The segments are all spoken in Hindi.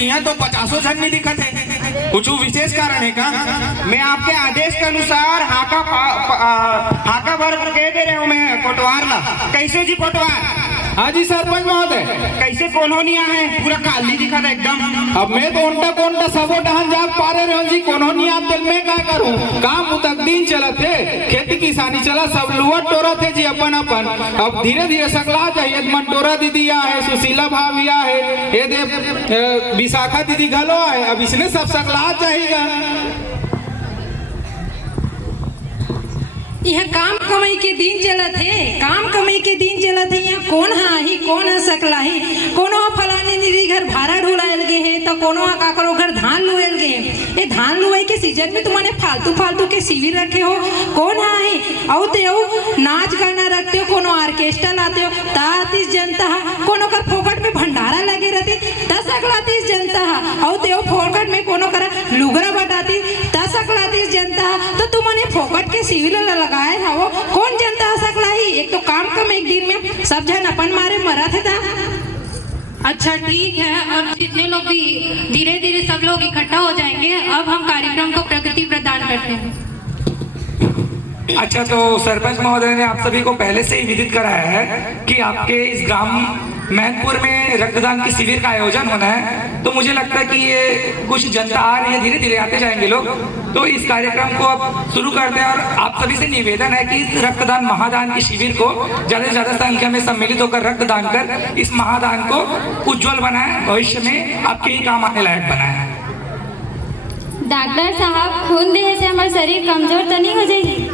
यहाँ तो 50 जन नहीं दिखत है, कुछ विशेष कारण है का? मैं आपके आदेश के अनुसार हाका भर कह दे रहे हूँ मैं कोटवार ला। कैसे जी कोटवार? हाँ जी सरपंच महोदय। कैसे कोनोनिया है, पूरा काली दिखा था एकदम। अब मैं तो उल्टा कोंटा सबो डहन जाग पा रहे हो जी, कोनोनिया दिल में क्या करूं? काम मुतकदीन चला थे, खेती किसानी चला, सब लुआ टोरा थे जी अपन अपन। अब धीरे धीरे सकला जाइए, मन टोरा दीदी है, सुशीला भाभी है, ये दे विशाखा दीदी घलो है, अब इसने सब सकला जाएगा। यह काम कमाई के दिन चलत है, काम कमाई के दिन चलत है। यहाँ कौन है कौन है सकला है, कोनो फलाने दीदी घर भाड़ा ढोलायल गे है, तो कोनो काकरो घर धान लुएल गे है। ये धान लुआई के सीजन में तुम्हारे फालतू फालतू के शिविर रखे हो, कौन है? औ ते नाच गाना रखते हो, कोनो ऑर्केस्ट्रा लाते हो, तातीस जनता है, कोनो कर फोकट में भंडारा लगे रहते, 10 अगलातीस जनता है। औ ते फोकट में कोनो कर लुगरा बटाती, 10 अगलातीस जनता है। तो तुम्हारे फोकट के शिविर लगाए था वो कौन जनता सकला ही? एक तो काम कम एक दिन में सब जन अपन मारे मरा थे था। अच्छा ठीक है, अब जितने लोग भी धीरे धीरे सब लोग इकट्ठा हो जाएंगे। अब हम कार्यक्रम को प्रगति प्रदान करते हैं। अच्छा, तो सरपंच महोदय ने आप सभी को पहले से ही विदित कराया है कि आपके इस ग्राम मैनपुर में रक्तदान के शिविर का आयोजन होना है, तो मुझे लगता है कि ये कुछ जनता आ रही है, धीरे धीरे आते जाएंगे लोग, तो इस कार्यक्रम को अब शुरू करते हैं। और आप सभी से निवेदन है कि इस रक्तदान महादान के शिविर को ज़्यादा से ज़्यादा संख्या में सम्मिलित होकर रक्तदान कर इस महादान को उज्जवल बनाए, भविष्य में आपके ही काम आने लायक बनाए। डॉक्टर साहब, खून देने से हमारा शरीर कमजोर तो नहीं हो जाएगी?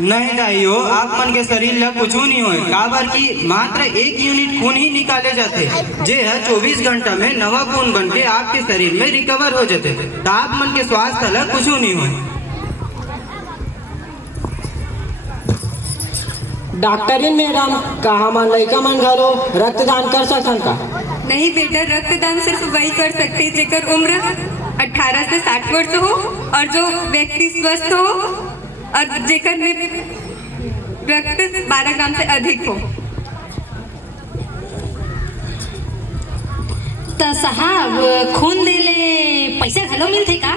नहीं दाइयो, आप मन के शरीर ला कुछ नहीं हो, काबर की मात्र 1 यूनिट खून ही निकाले जाते, जे है 24 घंटा में नवा खून बन के आपके शरीर में रिकवर हो जाते, तो आप मन के स्वास्थ्य ला कुछ नहीं हो। डॉक्टरीन मैडम, कहा मन लड़का मन घरो रक्तदान कर सकन का? नहीं बेटा, रक्तदान सिर्फ वही कर सकते जेकर उम्र 18 से 60 वर्ष हो और जो व्यक्ति स्वस्थ हो और जेकर में रक्त 12 ग्राम से अधिक हो। तो साहब खून देले पैसा घलो मिलते का?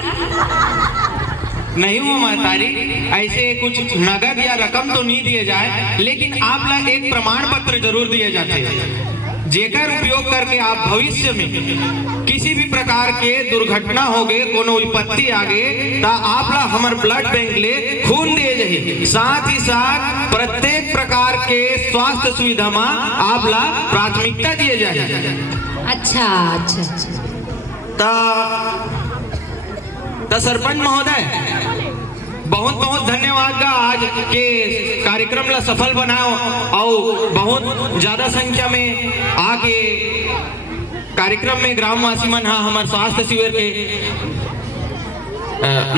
नहीं हो महतारी, ऐसे कुछ नगद या रकम तो नहीं दिए जाए, लेकिन आप लोग एक प्रमाण पत्र जरूर दिए जाते हैं, जेकर उपयोग करके आप भविष्य में किसी भी प्रकार के दुर्घटना हो गए, कोनो विपत्ति आ गए, तो आप ला हमारे ब्लड बैंक ले खून दिए जाए। साथ ही साथ प्रत्येक प्रकार के स्वास्थ्य सुविधा में आप ला प्राथमिकता दिए जाए। अच्छा अच्छा अच्छा। तो सरपंच महोदय, बहुत बहुत धन्यवाद का आज के कार्यक्रम ला सफल बनाओ और बहुत ज्यादा संख्या में आके कार्यक्रम में ग्रामवासी मन हमारे स्वास्थ्य शिविर के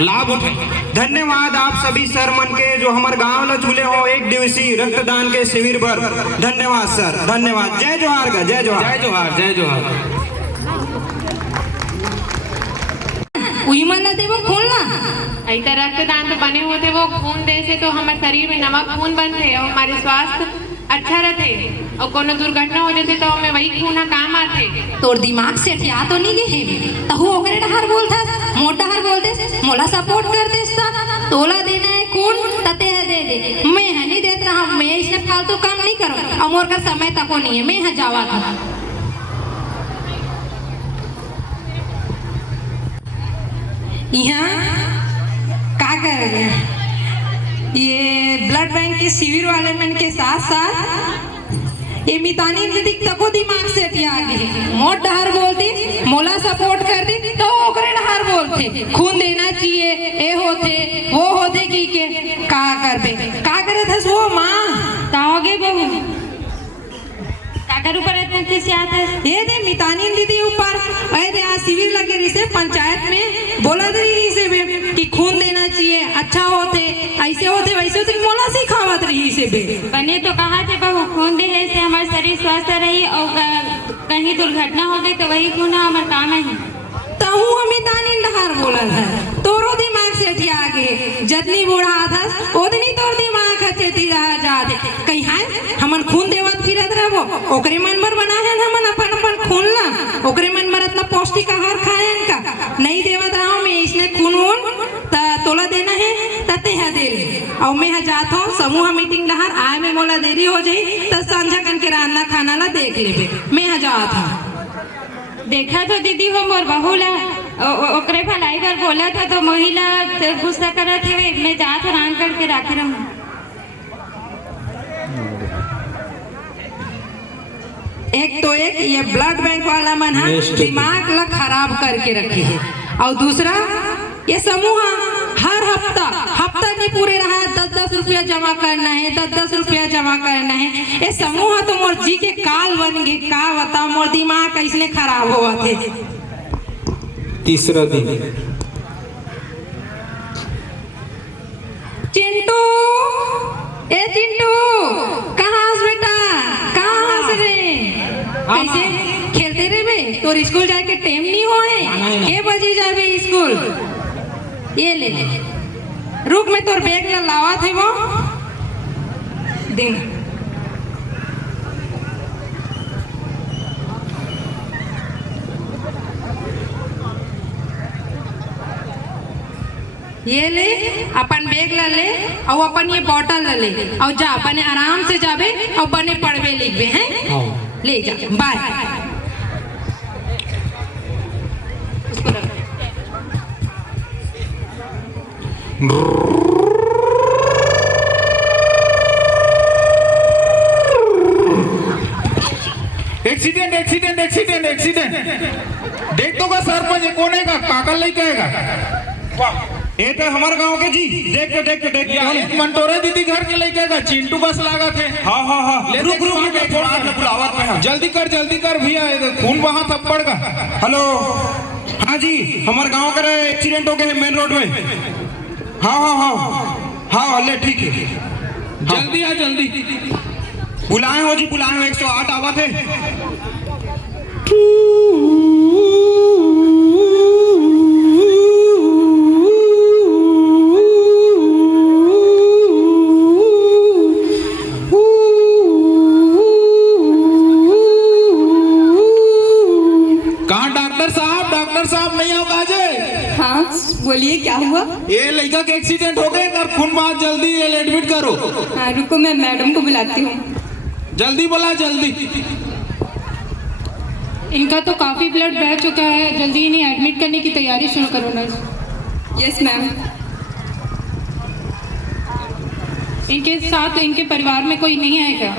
लाभ उठाए। धन्यवाद आप सभी सर मन के जो हमारे गांव ला झूले हो 1 दिवसीय रक्तदान के शिविर पर। धन्यवाद सर, धन्यवाद। जय जोहार का, जय जोहार, जय जोहार, जय जोहार। वही मन दे वो खून ना, ऐसा रक्तदान तो बने होते, वो खून दे से तो हमारे शरीर में नवा खून बनते और हमारे स्वास्थ्य अच्छा रहते, और कोनो दुर्घटना हो जाते तो हमें वही खून काम आते। तोर दिमाग से हटिया तो नहीं गए, तहु ओकरे डहर बोलता, मोटा हर बोलते, मोला सपोर्ट करते, तोला देना है खून तते है दे दे, मैं है नहीं देता रहा, मैं इसने फालतू काम नहीं करूँ, और मोर का समय तको नहीं है, मैं है जावा था। यहाँ क्या कर रहे हैं ये ब्लड बैंक के शिविर वाले मन के साथ साथ ये मितानी दीदी तको दिमाग से हटिया गए, मोट डहर बोलते, मोला सपोर्ट करते, तो ओकरे डहर बोलते खून देना चाहिए, ए होते वो होते की के का करबे, का करे थस वो माँ ताओगे बहू काकर ऊपर इतने से आते ये दे मितानी दीदी ऊपर दे आज शिविर लगे रही से पंचायत में बोला रही से कि खून देना चाहिए, अच्छा होते, ऐसे होते वैसे होते, मोला सिखावत रही से बने तो कहा थे बहू खून दे से हमारा शरीर स्वस्थ रही, और कहीं दुर्घटना हो गई तो वही खून हमारे काम है। तहु मितानी डहार बोला था, तोरो दिमाग से हटिया आगे जतनी बूढ़ा था ओतनी तोर दिमाग हचेती रहा जाते, कहीं है हमन खून देवत फिरत रहो, ओकरे मन भर बना है हमन अपन अपन खून ला, ओकरे मन भर इतना पौष्टिक आहार खाए नहीं देवत रहा मैं इसने खून वून तोला देना है तते है दे ले और मैं जात हूँ समूह मीटिंग लहर आए में मोला देरी हो जाई तो संझा कन के रान्ना खाना ला देख लेबे मैं जात हूँ। देखा तो दीदी हो मोर बहू ला ओकरे भलाई बर बोला था तो महिला गुस्सा करत है मैं जात रान करके रख रहा हूँ। एक तो एक ये ब्लड बैंक वाला मन है दिमाग ला खराब करके रखे है और दूसरा ये समूह हर हफ्ता नहीं पूरे रहा 10-10 रुपया जमा करना है 10-10 रुपया जमा करना है। ये समूह तो मोर जी के काल बन गए का बता मोर दिमाग कैसे खराब हुआ थे। तीसरा दिन चिंटू ए चिंटू कहाँ बेटा कहाँ रे कैसे खेलते रे बे तोर स्कूल जाके टाइम नहीं होए के बजे जाबे स्कूल ये ले रुक में तोर बैग ला लावा थे वो दे ये ले अपन बैग ला ले और अपन ये बॉटल ला ले और जा अपने आराम से जाबे और बने पढ़वे लिखबे हैं ले जा बाय। एक्सीडेंट एक्सीडेंट एक्सीडेंट एक्सीडेंट देख तो का सरपंच कौन है का काकल नहीं कहेगा ये तो हमारे गांव के जी देख एक मंटोरे दीदी घर के लेके का चिंटू बस लागा थे। हाँ रुक बुलावत में जल्दी कर भैया खून वहां थप्पड़ का। हेलो हाँ जी हमारे गांव का एक्सीडेंट हो गया है मेन रोड में। हाँ ले ठीक है जल्दी आ जल्दी बुलाए हो जी बुलाए हो 108 आवा थे। कहाँ डॉक्टर साहब नहीं आओ काजे। हाँ बोलिए क्या हुआ। ये लड़का का एक्सीडेंट हो गया और खून बहुत जल्दी एडमिट करो। हाँ रुको मैं मैडम को बुलाती हूँ। जल्दी बोला जल्दी। इनका तो काफी ब्लड बह चुका है जल्दी इन्हें एडमिट करने की तैयारी शुरू करो ना। Yes ma'am. इनके साथ इनके परिवार में कोई नहीं है क्या।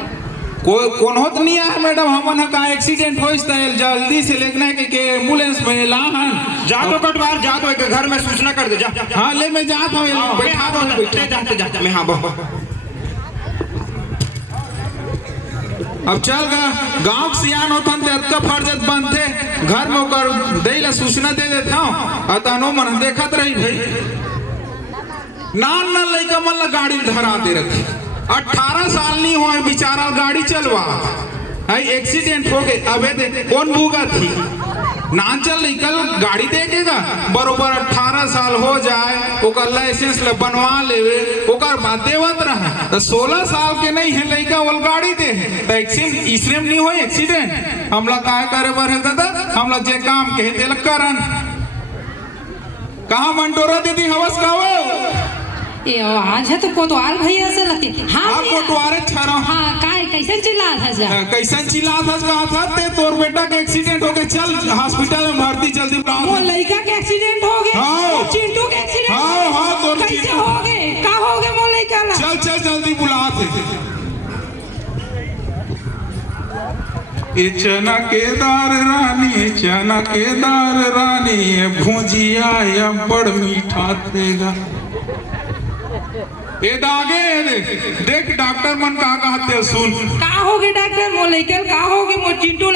कोई कौन हो तो नहीं है मैडम हमन का एक्सीडेंट हो जल्दी से लेना है कि एम्बुलेंस में ला जा तो कटवार जा तो घर में सूचना कर दे जा। हाँ ले मैं जात हूँ जाते मैं। हाँ अब चल गांव सियान होतन ते अतका फर्जत बनते घर में ओकर देला सूचना दे देता हूँ अतनो मन देखत रही भाई नान लइका मन ला गाड़ी धरा दे रखी 18 साल नहीं हुआ बेचारा गाड़ी चलवा एक्सीडेंट हो गए। अबे दे कौन भूगा थी नाचल निकल गाड़ी देखेगा बरोबर 18 साल हो जाए ओकर लाइसेंस ले बनवा लेवे ओकर बाद देवत रहे तो 16 साल के नहीं है लड़का वो गाड़ी दे तो एक्सीडेंट इसमें नहीं हो एक्सीडेंट हमला काहे करे बर है दादा हमला जे काम के तेल करन कहाँ मंटोरा दीदी हवस गावो ये आज है तो कोतवाल भैया से लती। हाँ कोतवारे छारा। हाँ काय कैसन चिल्ला था जा कैसन चिल्ला था ते तोर बेटा के एक्सीडेंट हो गया चल हॉस्पिटल में भर्ती जल्दी वो लड़का के एक्सीडेंट हो गया चिंटू के एक्सीडेंट हाँ तोर कैसे हो गए का हो गए वो लड़का ला चल जल्दी बुला थे चना केदार रानी भुजिया या बड़ मीठा देगा ये दागे देख डॉक्टर मन का कहते सुन का हो गए डॉक्टर मोलेकल का हो गए मो चिंटू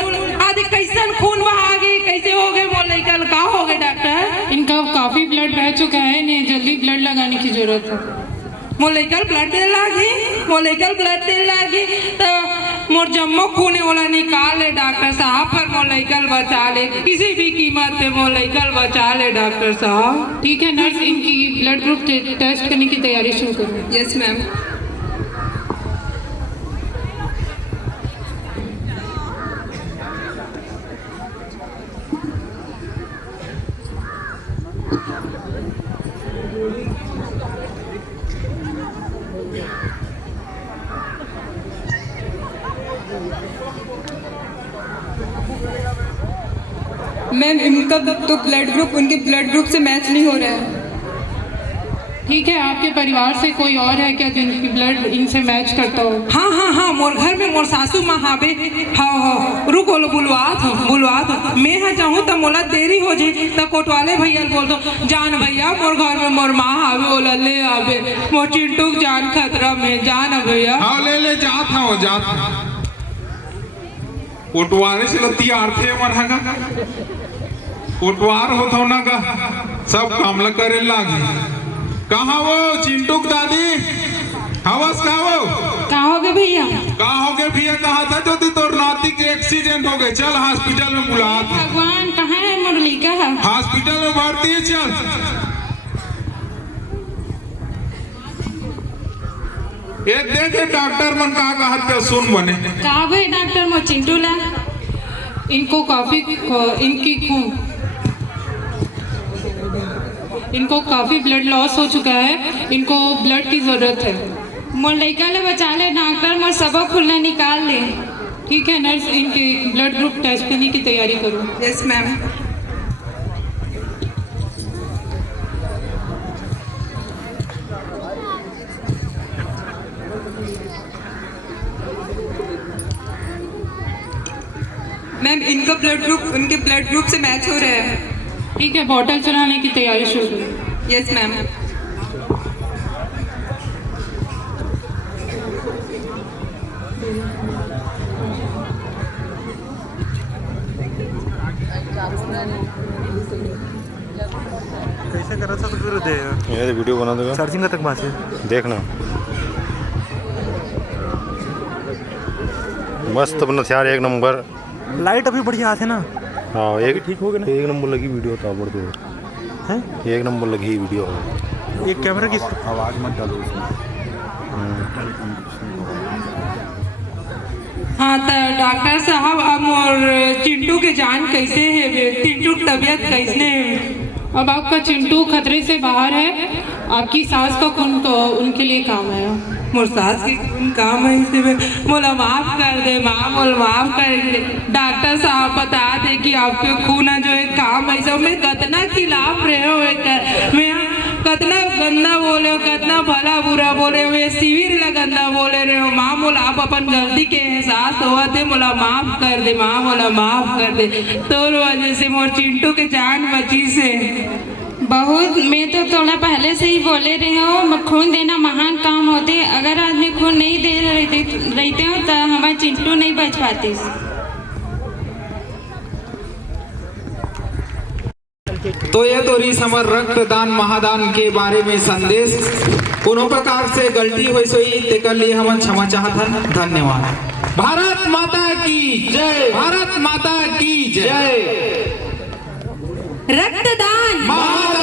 आदि कैसन खून बहा गए कैसे हो गए मोलेकल का हो गए डॉक्टर इनका काफी ब्लड बह चुका है इन्हें जल्दी ब्लड लगाने की जरूरत है। मोलेकल ब्लड दे लागी तो मोर जम्मो खून वाला निकाल ले डॉक्टर साहब पर मोलेकल बचा ले किसी भी कीमत पे मोलेकल बचा ले डॉक्टर साहब। ठीक है नर्स इनकी ब्लड ग्रुप टेस्ट करने की तैयारी शुरू करो। Yes ma'am. मैम इनका तो ब्लड ग्रुप उनके ब्लड ग्रुप से मैच नहीं हो रहा है। ठीक है, आपके परिवार से कोई और है क्या जिनकी ब्लड इनसे मैच करता हो? हाँ हाँ हाँ, मोर घर में मोर सासू माँ हावे। हाँ हाँ, रुको लो, बुलवात मैं हाँ चाहूँ तो मोला देरी हो जाए तो कोटवाले भैया बोल दो, जान भैया मोर घर में मोर माँ हावे, बोला ले आवे, मोर चिंटू जान खतरा में, जान भैया। हाँ ले जात हाँ कोटवारे से तैयार थे मन कोटवार होता ना का सब काम करे लागे। कहाँ वो चिंटूक दादी हवस कहाँ हो गए भैया? कहा था जो तोर नाती के एक्सीडेंट हो गए, चल हॉस्पिटल में बुला। भगवान कहाँ है मुरली का? हॉस्पिटल में भर्ती है, चल। ये देखे डॉक्टर मन कहा थे सुन बने कहा भाई डॉक्टर मो चिंटू ला इनको काफी ब्लड लॉस हो चुका है, इनको ब्लड की जरूरत है। मोर लड़का ले बचा ले डॉक्टर, मोर सबक खुलना निकाल ले। ठीक है नर्स, इनके ब्लड ग्रुप टेस्ट करने की तैयारी करो। Yes ma'am. मैम इनका ब्लड ग्रुप उनके ब्लड ग्रुप से मैच हो रहा है। ठीक है, बॉटल चढ़ाने की तैयारी शुरू करो। Yes ma'am. कैसे करा था तो दे ये वीडियो बना देगा, सर्चिंग तक बात है, देखना मस्त बना यार, एक नंबर। लाइट अभी बढ़िया आते ना। हाँ एक ठीक हो गया ना, एक नंबर लगी वीडियो तो बढ़ दो है, एक नंबर लगी वीडियो। एक कैमरा की आवाज मत डालो उसमें। हाँ तो डॉक्टर साहब अब और चिंटू के जान कैसे है, चिंटू की तबीयत कैसे है? अब आपका चिंटू खतरे से बाहर है, आपकी सास का खून तो उनके लिए काम आया। मोर सास के खून काम है, इसे मोला माफ कर दे माँ, मोला माफ कर दे। डॉक्टर साहब बता दे कि आपके खून जो है काम है, सब मैं कितना खिलाफ रहे हो, मैं कितना गंदा बोले हो, कितना भला बुरा बोले हो, शिविर ला गंदा बोले रहे हो। माँ मोला आप अपन गलती के एहसास हुआ थे, मोला माफ कर दे माँ, मोला माफ कर दे। तोर वजह से मोर चिंटू के जान बची से। बहुत मैं तो थोड़ा पहले से ही बोले रहे हो, खून देना महान काम होते। अगर आदमी खून नहीं दे रहते हो तो हमारा चिंटू नहीं बच पाती। तो ये तो रही समर रक्तदान महादान के बारे में संदेश। कोनो प्रकार से गलती हुई सोई तेकर लिए हम क्षमा चाहत। धन्यवाद। भारत माता की जय, भारत माता की जय। रक्तदान महादान।